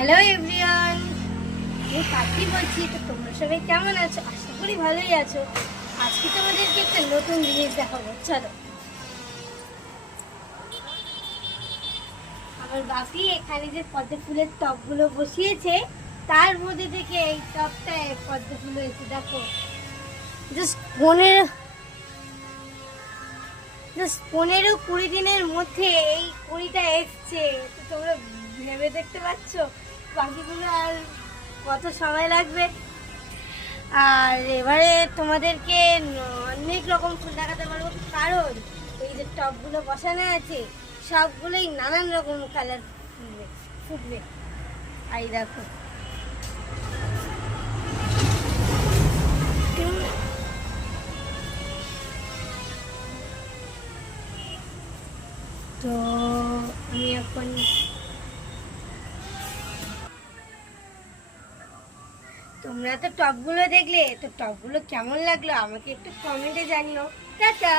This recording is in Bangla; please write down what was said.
হ্যালো এভরিওয়ান, আমি পাখি বলছি। তো তোমরা সবাই কেমন আছো? আশা করি ভালোই আছো। আজকে তোমাদেরকে একটা নতুন জিনিস দেখাবো। চলো, আমার বাপি এখানে যে পদ্ম ফুলের টবগুলো বসিয়েছে, তার মধ্যে থেকে এই টবটায় পদ্ম ফুল হয়েছে। দেখো, জাস্ট 15-20 দিনের মধ্যে এই কুড়িটা এসছে। তো তোমরা ভেবে দেখতে পাচ্ছ পাখিগুলো আর কত সময় লাগবে। আর এবারে তোমাদেরকে অনেক রকম ফুল দেখাতে পারবো, কারণ এই যে টবগুলো বসানো আছে সবগুলোই নানান রকম কালার ফুটবে। আর এই দেখো, তো আমি এখন তোমরা তো টবগুলো দেখলে, তো টবগুলো কেমন লাগলো আমাকে একটু কমেন্টে জানিও। টাটা।